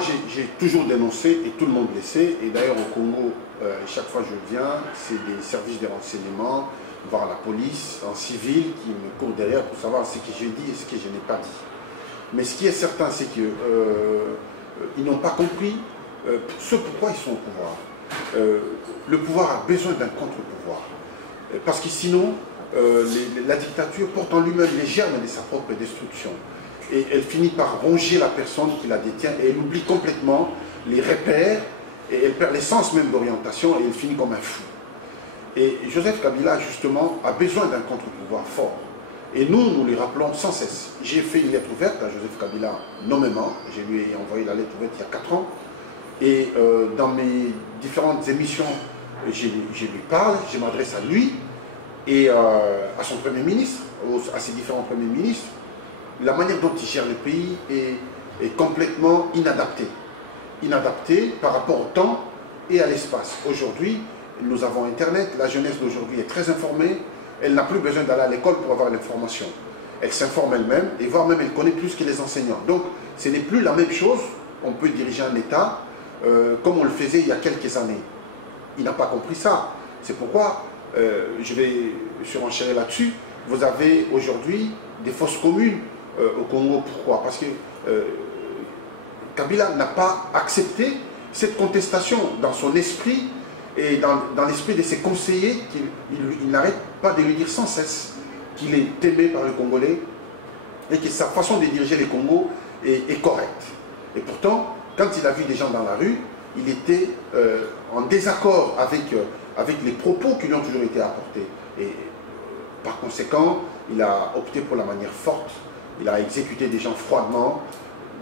moi, j'ai toujours dénoncé, et tout le monde le sait, et d'ailleurs au Congo, chaque fois que je viens, c'est des services de renseignement, voire la police, en civil, qui me courent derrière pour savoir ce que j'ai dit et ce que je n'ai pas dit. Mais ce qui est certain, c'est qu'ils n'ont pas compris ce pourquoi ils sont au pouvoir. Le pouvoir a besoin d'un contre-pouvoir. Parce que sinon, la dictature porte en lui-même les germes de sa propre destruction. Et elle finit par ronger la personne qui la détient et elle oublie complètement les repères et elle perd l'essence même d'orientation et elle finit comme un fou. Et Joseph Kabila, justement, a besoin d'un contre-pouvoir fort. Et nous lui rappelons sans cesse. J'ai fait une lettre ouverte à Joseph Kabila nommément. Je lui ai envoyé la lettre ouverte il y a 4 ans. Et dans mes différentes émissions, je lui parle, je m'adresse à lui et à son Premier ministre, à ses différents Premiers ministres. La manière dont il gère le pays est complètement inadaptée. Inadaptée par rapport au temps et à l'espace. Aujourd'hui, nous avons Internet, la jeunesse d'aujourd'hui est très informée, elle n'a plus besoin d'aller à l'école pour avoir l'information. Elle s'informe elle-même, et voire même elle connaît plus que les enseignants. Donc, ce n'est plus la même chose, on peut diriger un État comme on le faisait il y a quelques années. Il n'a pas compris ça. C'est pourquoi, je vais surenchérir là-dessus, vous avez aujourd'hui des fausses communes au Congo. Pourquoi? Parce que Kabila n'a pas accepté cette contestation dans son esprit et dans l'esprit de ses conseillers, qu'il n'arrête pas de lui dire sans cesse qu'il est aimé par le Congolais et que sa façon de diriger le Congo est correcte. Et pourtant, quand il a vu des gens dans la rue, il était en désaccord avec les propos qui lui ont toujours été apportés. Et par conséquent, il a opté pour la manière forte. Il a exécuté des gens froidement.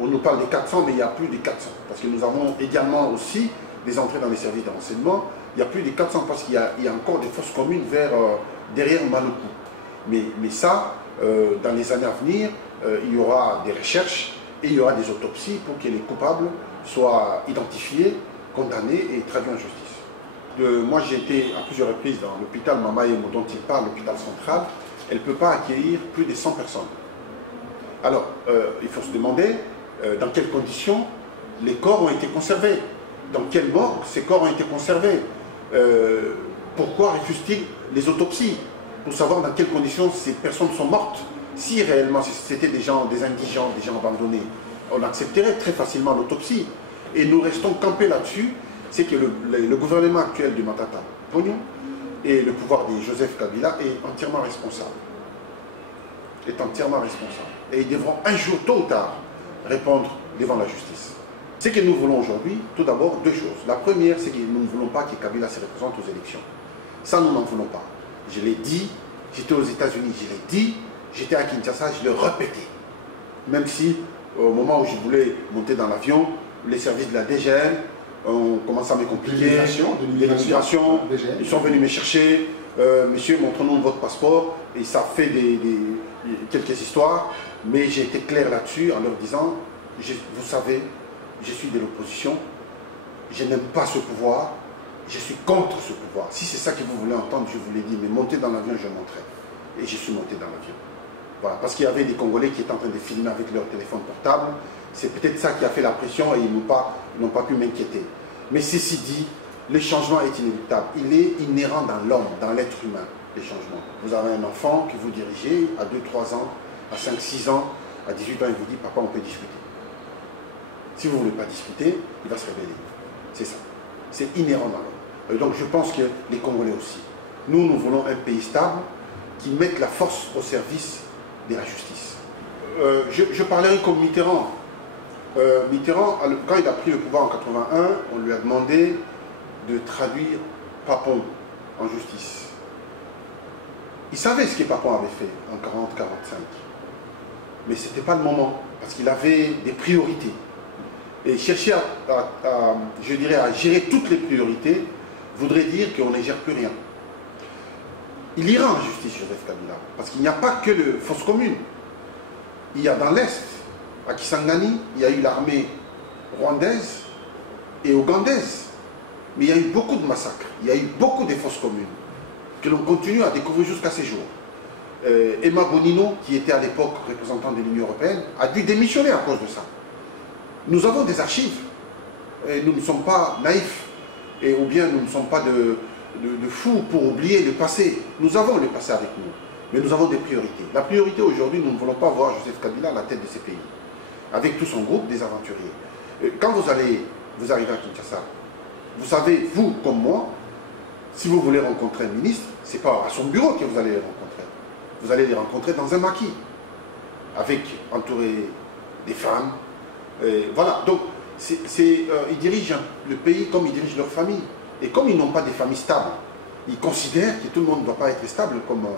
On nous parle des 400, mais il y a plus de 400. Parce que nous avons également aussi des entrées dans les services de renseignement. Il y a plus de 400 parce qu'il y a encore des fosses communes derrière Maluku. Mais ça, dans les années à venir, il y aura des recherches et il y aura des autopsies pour que les coupables soient identifiés, condamnés et traduits en justice. Moi, j'ai été à plusieurs reprises dans l'hôpital Mamaïmo dont il parle, l'hôpital central. Elle ne peut pas accueillir plus de 100 personnes. Alors, il faut se demander dans quelles conditions les corps ont été conservés. Dans quelle morgue ces corps ont été conservés. Pourquoi refuse-t-il les autopsies? Pour savoir dans quelles conditions ces personnes sont mortes. Si réellement c'était des gens, des indigents, des gens abandonnés, on accepterait très facilement l'autopsie. Et nous restons campés là-dessus. C'est que le gouvernement actuel du Matata Pognon et le pouvoir de Joseph Kabila est entièrement responsable. Et ils devront un jour, tôt ou tard, répondre devant la justice. Ce que nous voulons aujourd'hui, tout d'abord, deux choses. La première, c'est que nous ne voulons pas que Kabila se représente aux élections. Ça, nous n'en voulons pas. Je l'ai dit, j'étais aux États-Unis, je l'ai dit, j'étais à Kinshasa, je l'ai répété. Même si, au moment où je voulais monter dans l'avion, les services de la DGN ont commencé à me compliquer. De l'immigration, ils sont venus me chercher. Monsieur, montrez-nous votre passeport. Et ça fait quelques histoires. Mais j'ai été clair là-dessus en leur disant, vous savez, je suis de l'opposition, je n'aime pas ce pouvoir, je suis contre ce pouvoir. Si c'est ça que vous voulez entendre, je vous l'ai dit, mais montez dans l'avion, je montrerai. Et je suis monté dans l'avion. Voilà, parce qu'il y avait des Congolais qui étaient en train de filmer avec leur téléphone portable. C'est peut-être ça qui a fait la pression et ils n'ont pas pu m'inquiéter. Mais ceci dit, le changement est inéluctable. Il est inhérent dans l'homme, dans l'être humain, les changements. Vous avez un enfant que vous dirigez à 2-3 ans, à 5-6 ans, à 18 ans, il vous dit, papa, on peut discuter. Si vous ne voulez pas discuter, il va se révéler. C'est ça. C'est inhérent dans l'homme. Donc je pense que les Congolais aussi. Nous voulons un pays stable qui mette la force au service de la justice. Je parlerai comme Mitterrand. Mitterrand, quand il a pris le pouvoir en 81, on lui a demandé de traduire Papon en justice. Il savait ce que Papon avait fait en 40-45. Mais ce n'était pas le moment, parce qu'il avait des priorités. Et chercher je dirais, à gérer toutes les priorités voudrait dire qu'on ne gère plus rien. Il ira en justice, Joseph Kabila, parce qu'il n'y a pas que de fausses communes. Il y a dans l'Est, à Kisangani, il y a eu l'armée rwandaise et ougandaise. Mais il y a eu beaucoup de massacres, il y a eu beaucoup de fausses communes, que l'on continue à découvrir jusqu'à ces jours. Emma Bonino, qui était à l'époque représentant de l'Union européenne, a dû démissionner à cause de ça. Nous avons des archives. Et nous ne sommes pas naïfs. Ou bien nous ne sommes pas de fous pour oublier le passé. Nous avons le passé avec nous. Mais nous avons des priorités. La priorité aujourd'hui, nous ne voulons pas voir Joseph Kabila à la tête de ces pays. Avec tout son groupe des aventuriers. Quand vous arrivez à Kinshasa, vous savez, vous comme moi, si vous voulez rencontrer un ministre, ce n'est pas à son bureau que vous allez les rencontrer. Vous allez les rencontrer dans un maquis, entouré des femmes. Voilà, donc ils dirigent le pays comme ils dirigent leur famille. Et comme ils n'ont pas des familles stables, ils considèrent que tout le monde ne doit pas être stable comme... voilà.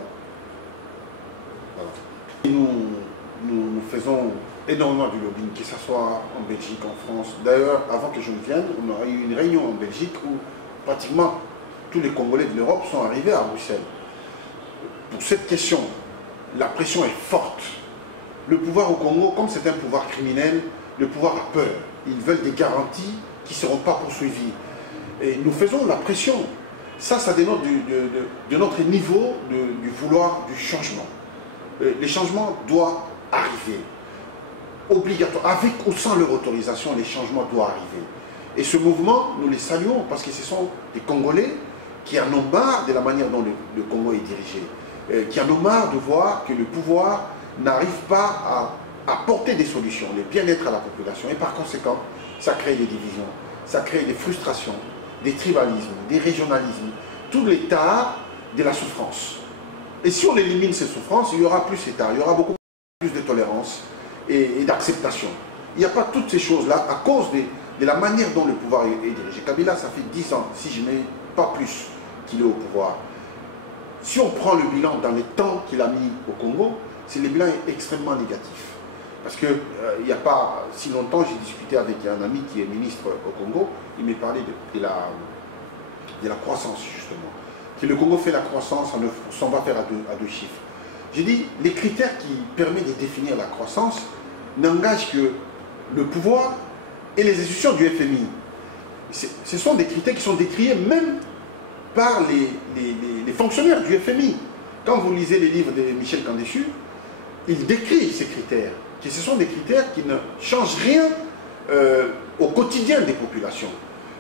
Et nous faisons énormément du lobbying, que ce soit en Belgique, en France. D'ailleurs, avant que je ne vienne, on a eu une réunion en Belgique où pratiquement tous les Congolais de l'Europe sont arrivés à Bruxelles. Pour cette question, la pression est forte. Le pouvoir au Congo, comme c'est un pouvoir criminel, le pouvoir a peur. Ils veulent des garanties qui ne seront pas poursuivies. Et nous faisons la pression. Ça dénote de notre niveau du vouloir du changement. Les changements doivent arriver. Obligatoire, avec ou sans leur autorisation, les changements doivent arriver. Et ce mouvement, nous les saluons parce que ce sont des Congolais qui en ont marre de la manière dont le Congo est dirigé, qui en ont marre de voir que le pouvoir n'arrive pas à apporter des solutions, le bien-être à la population. Et par conséquent, ça crée des divisions, ça crée des frustrations, des tribalismes, des régionalismes, tout l'état de la souffrance. Et si on élimine ces souffrances, il y aura plus d'état, il y aura beaucoup plus de tolérance et d'acceptation. Il n'y a pas toutes ces choses-là à cause de la manière dont le pouvoir est dirigé. Kabila, ça fait 10 ans, si je n'ai pas plus, qu'il est au pouvoir. Si on prend le bilan dans les temps qu'il a mis au Congo, le bilan est extrêmement négatif. Parce qu'il n'y a pas si longtemps, j'ai discuté avec un ami qui est ministre au Congo, il m'a parlé de la croissance, justement. Que le Congo fait la croissance en 9%, on va faire à deux chiffres. J'ai dit, les critères qui permettent de définir la croissance n'engagent que le pouvoir et les institutions du FMI. Ce sont des critères qui sont décriés même par les fonctionnaires du FMI. Quand vous lisez les livres de Michel Kandéchu, il décrit ces critères, que ce sont des critères qui ne changent rien au quotidien des populations.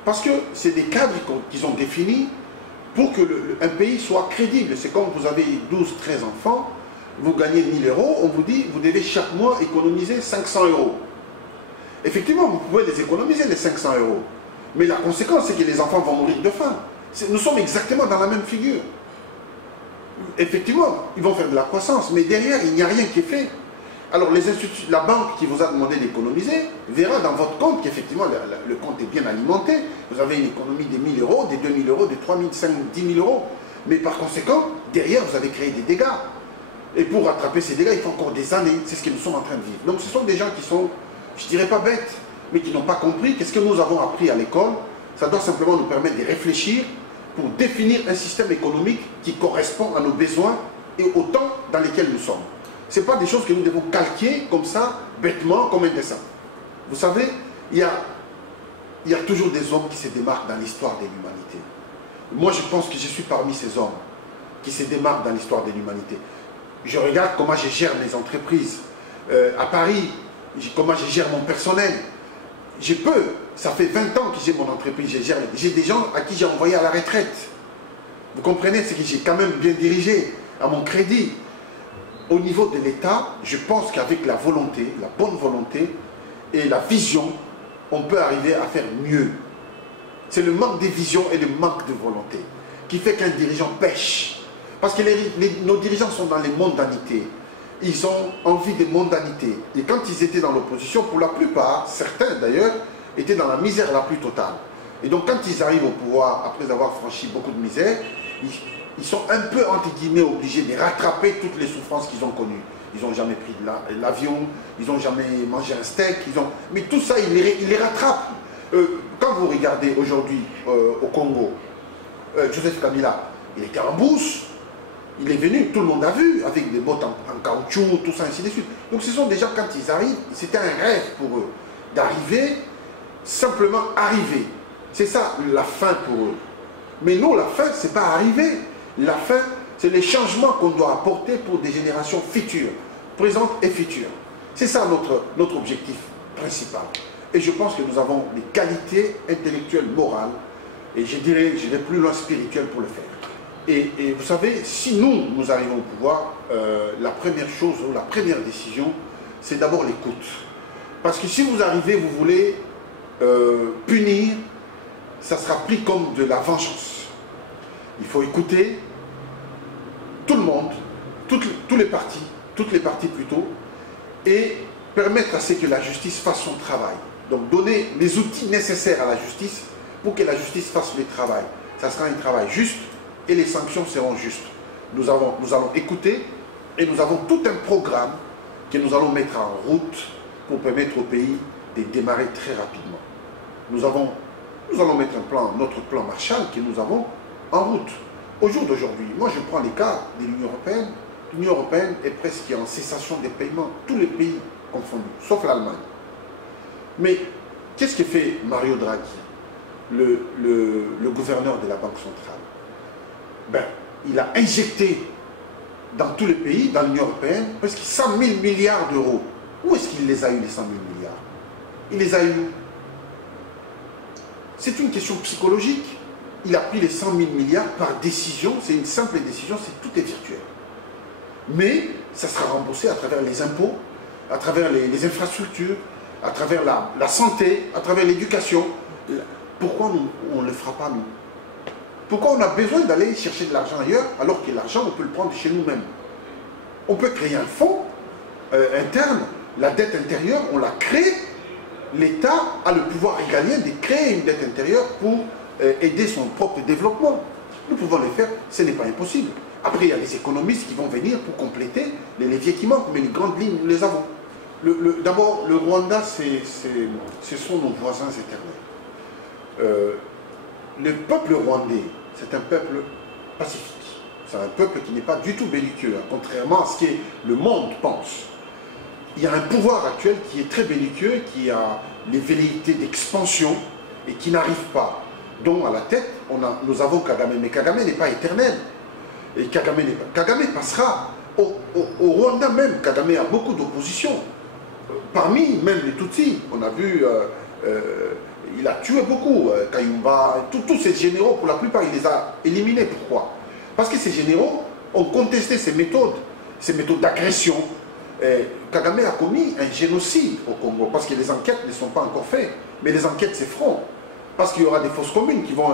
Parce que c'est des cadres qu'ils ont définis pour qu'un pays soit crédible. C'est comme vous avez 12, 13 enfants, vous gagnez 1000 euros, on vous dit vous devez chaque mois économiser 500 euros. Effectivement, vous pouvez les économiser, les 500 euros. Mais la conséquence, c'est que les enfants vont mourir de faim. Nous sommes exactement dans la même figure. Effectivement, ils vont faire de la croissance, mais derrière, il n'y a rien qui est fait. Alors, la banque qui vous a demandé d'économiser verra dans votre compte qu'effectivement, le compte est bien alimenté. Vous avez une économie de 1000 euros, de 2000 euros, de 3000, 5000, 10 000 euros. Mais par conséquent, derrière, vous avez créé des dégâts. Et pour rattraper ces dégâts, il faut encore des années. C'est ce que nous sommes en train de vivre. Donc, ce sont des gens qui sont, je ne dirais pas bêtes, mais qui n'ont pas compris qu'est-ce que nous avons appris à l'école. Ça doit simplement nous permettre de réfléchir pour définir un système économique qui correspond à nos besoins et au temps dans lesquels nous sommes. Ce n'est pas des choses que nous devons calquer comme ça, bêtement, comme un dessin. Vous savez, il y a toujours des hommes qui se démarquent dans l'histoire de l'humanité. Moi, je pense que je suis parmi ces hommes qui se démarquent dans l'histoire de l'humanité. Je regarde comment je gère mes entreprises. À Paris, comment je gère mon personnel. Ça fait 20 ans que j'ai mon entreprise, j'ai des gens à qui j'ai envoyé à la retraite. Vous comprenez, c'est que j'ai quand même bien dirigé à mon crédit. Au niveau de l'État, je pense qu'avec la volonté, la bonne volonté et la vision, on peut arriver à faire mieux. C'est le manque de vision et le manque de volonté qui fait qu'un dirigeant pêche. Parce que nos dirigeants sont dans les mondanités. Ils ont envie de mondanité. Et quand ils étaient dans l'opposition, pour la plupart, certains d'ailleurs, étaient dans la misère la plus totale. Et donc quand ils arrivent au pouvoir, après avoir franchi beaucoup de misère, ils sont un peu, entre guillemets, obligés de rattraper toutes les souffrances qu'ils ont connues. Ils n'ont jamais pris l'avion, ils n'ont jamais mangé un steak, mais tout ça, ils les rattrapent. Quand vous regardez aujourd'hui au Congo, Joseph Kabila, il était en bourse. Il est venu, tout le monde a vu, avec des bottes en caoutchouc, tout ça, ainsi de suite. Donc ce sont des gens, quand ils arrivent, c'était un rêve pour eux, d'arriver, simplement arriver. C'est ça, la fin pour eux. Mais nous, la fin, ce n'est pas arriver. La fin, c'est les changements qu'on doit apporter pour des générations futures, présentes et futures. C'est ça notre objectif principal. Et je pense que nous avons des qualités intellectuelles, morales, et je dirais, j'irai plus loin, spirituelles pour le faire. Et vous savez, si nous arrivons au pouvoir, la première chose, ou la première décision, c'est d'abord l'écoute. Parce que si vous arrivez, vous voulez punir, ça sera pris comme de la vengeance. Il faut écouter tout le monde, toutes les parties plutôt, et permettre à ce que la justice fasse son travail. Donc donner les outils nécessaires à la justice pour que la justice fasse le travail. Ça sera un travail juste et les sanctions seront justes. Nous allons écouter et nous avons tout un programme que nous allons mettre en route pour permettre au pays de démarrer très rapidement. Nous allons mettre notre plan Marshall que nous avons en route. Au jour d'aujourd'hui, moi je prends les cas de l'Union européenne. L'Union européenne est presque en cessation des paiements, tous les pays confondus, sauf l'Allemagne. Mais qu'est-ce que fait Mario Draghi, le gouverneur de la Banque centrale? Ben, il a injecté dans tous les pays, dans l'Union européenne, presque 100 000 milliards d'euros. Où est-ce qu'il les a eu, les 100 000 milliards? Il les a eu. C'est une question psychologique. Il a pris les 100 000 milliards par décision, c'est une simple décision, tout est virtuel. Mais ça sera remboursé à travers les impôts, à travers les infrastructures, à travers la santé, à travers l'éducation. Pourquoi on ne le fera pas, nous? Pourquoi on a besoin d'aller chercher de l'argent ailleurs, alors que l'argent, on peut le prendre chez nous-mêmes? On peut créer un fonds interne, la dette intérieure, on la crée. L'État a le pouvoir régalien de créer une dette intérieure pour aider son propre développement. Nous pouvons le faire, ce n'est pas impossible. Après, il y a les économistes qui vont venir pour compléter les leviers qui manquent, mais les grandes lignes, nous les avons. D'abord, le Rwanda, ce sont nos voisins éternels. Le peuple rwandais, c'est un peuple pacifique. C'est un peuple qui n'est pas du tout belliqueux, hein, contrairement à ce que le monde pense. Il y a un pouvoir actuel qui est très belliqueux, qui a les velléités d'expansion et qui n'arrive pas. Donc à la tête, nous avons Kagame, mais Kagame n'est pas éternel. Et Kagame passera. Au Rwanda même, Kagame a beaucoup d'opposition. Parmi même les Tutsis, on a vu, il a tué beaucoup, Kayumba, tous ces généraux, pour la plupart, il les a éliminés. Pourquoi? Parce que ces généraux ont contesté ces méthodes d'agression. Kagame a commis un génocide au Congo, parce que les enquêtes ne sont pas encore faites, mais les enquêtes se feront. Parce qu'il y aura des fosses communes qui vont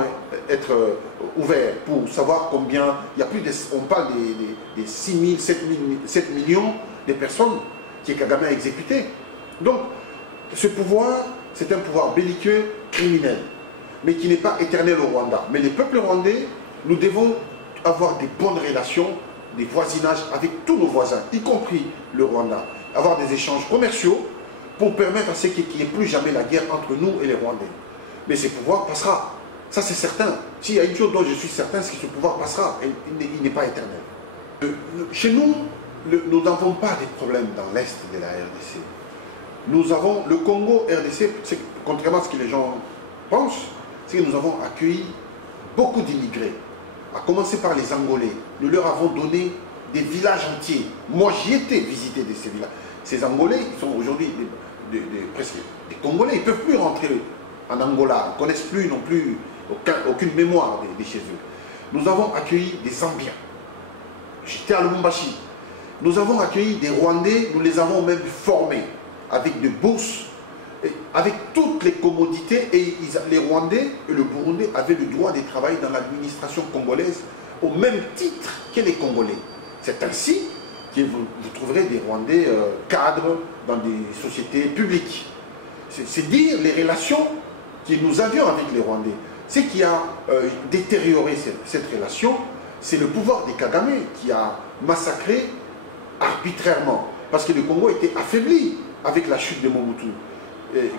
être ouvertes pour savoir combien, il y a plus de, on parle des 6 000, 7 millions de personnes que Kagame a exécutées. Donc, ce pouvoir, c'est un pouvoir belliqueux, criminel, mais qui n'est pas éternel au Rwanda. Mais les peuples rwandais, nous devons avoir des bonnes relations, des voisinages avec tous nos voisins, y compris le Rwanda. Avoir des échanges commerciaux pour permettre à ce qu'il n'y ait plus jamais la guerre entre nous et les Rwandais. Mais ce pouvoir passera. Ça, c'est certain. S'il y a une chose dont je suis certain, c'est que ce pouvoir passera. Il n'est pas éternel. Chez nous, nous n'avons pas de problèmes dans l'Est de la RDC. Nous avons le Congo RDC, contrairement à ce que les gens pensent, c'est que nous avons accueilli beaucoup d'immigrés, à commencer par les Angolais. Nous leur avons donné des villages entiers. Moi, j'y étais visiter ces villages. Ces Angolais, ils sont aujourd'hui presque des Congolais. Ils ne peuvent plus rentrer en Angola. Ils ne connaissent plus non plus aucune mémoire de chez eux. Nous avons accueilli des Zambiens. J'étais à Lubumbashi. Nous avons accueilli des Rwandais, nous les avons même formés avec des bourses, avec toutes les commodités. Et les Rwandais et le Burundais avaient le droit de travailler dans l'administration congolaise au même titre que les Congolais. C'est ainsi que vous trouverez des Rwandais cadres dans des sociétés publiques. C'est dire les relations que nous avions avec les Rwandais. Ce qui a détérioré cette relation, c'est le pouvoir des Kagame qui a massacré arbitrairement. Parce que le Congo était affaibli avec la chute de Mobutu.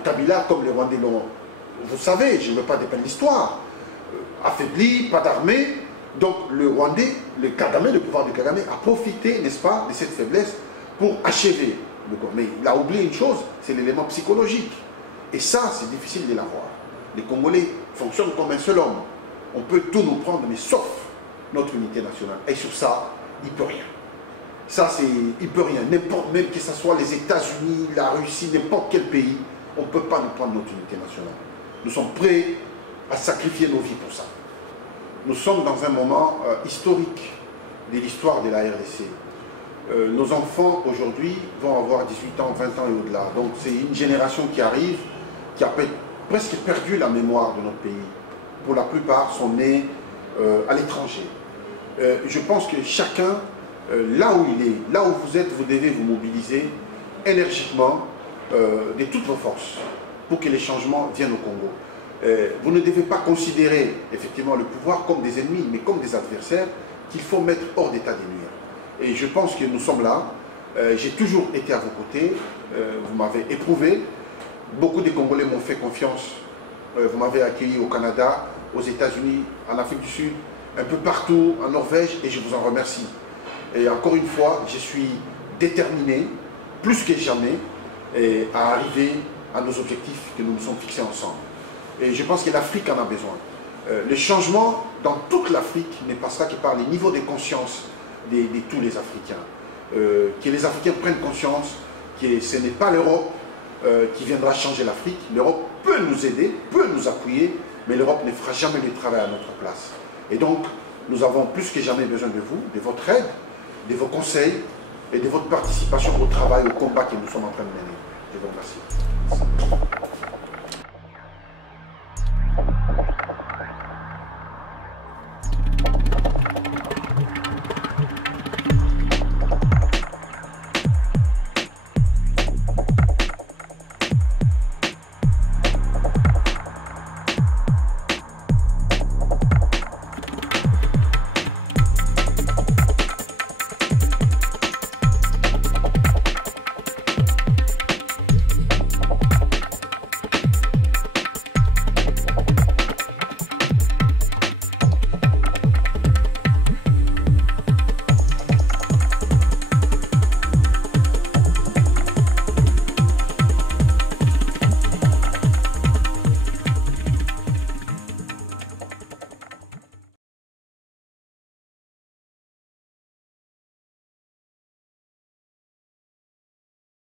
Kabila, comme les Rwandais l'ont, vous savez, je ne veux pas dépeindre l'histoire, affaibli, pas d'armée. Donc le Rwandais, le Kagame, le pouvoir de Kagame a profité, n'est-ce pas, de cette faiblesse pour achever le Congo. Mais il a oublié une chose, c'est l'élément psychologique. Et ça, c'est difficile de l'avoir. Les Congolais fonctionnent comme un seul homme. On peut tout nous prendre, mais sauf notre unité nationale. Et sur ça, il ne peut rien. Ça, il ne peut rien. N'importe, même que ce soit les États-Unis, la Russie, n'importe quel pays, On ne peut pas nous prendre notre unité nationale. Nous sommes prêts à sacrifier nos vies pour ça. Nous sommes dans un moment historique de l'histoire de la RDC. Nos enfants aujourd'hui vont avoir 18 ans, 20 ans et au-delà. Donc c'est une génération qui arrive, qui a presque perdu la mémoire de notre pays. Pour la plupart sont nés à l'étranger. Je pense que chacun, là où il est, là où vous êtes, vous devez vous mobiliser énergiquement de toutes vos forces pour que les changements viennent au Congo. Vous ne devez pas considérer effectivement le pouvoir comme des ennemis, mais comme des adversaires qu'il faut mettre hors d'état de nuire. Et je pense que nous sommes là. J'ai toujours été à vos côtés. Vous m'avez éprouvé. Beaucoup de Congolais m'ont fait confiance. Vous m'avez accueilli au Canada, aux États-Unis, en Afrique du Sud, un peu partout, en Norvège, et je vous en remercie. Et encore une fois, je suis déterminé, plus que jamais, à arriver à nos objectifs que nous nous sommes fixés ensemble. Et je pense que l'Afrique en a besoin. Le changement dans toute l'Afrique ne passera que par les niveaux de conscience de tous les Africains. Que les Africains prennent conscience que ce n'est pas l'Europe qui viendra changer l'Afrique. L'Europe peut nous aider, peut nous appuyer, mais l'Europe ne fera jamais le travail à notre place. Et donc, nous avons plus que jamais besoin de vous, de votre aide, de vos conseils et de votre participation au travail, au combat que nous sommes en train de mener. Je vous remercie.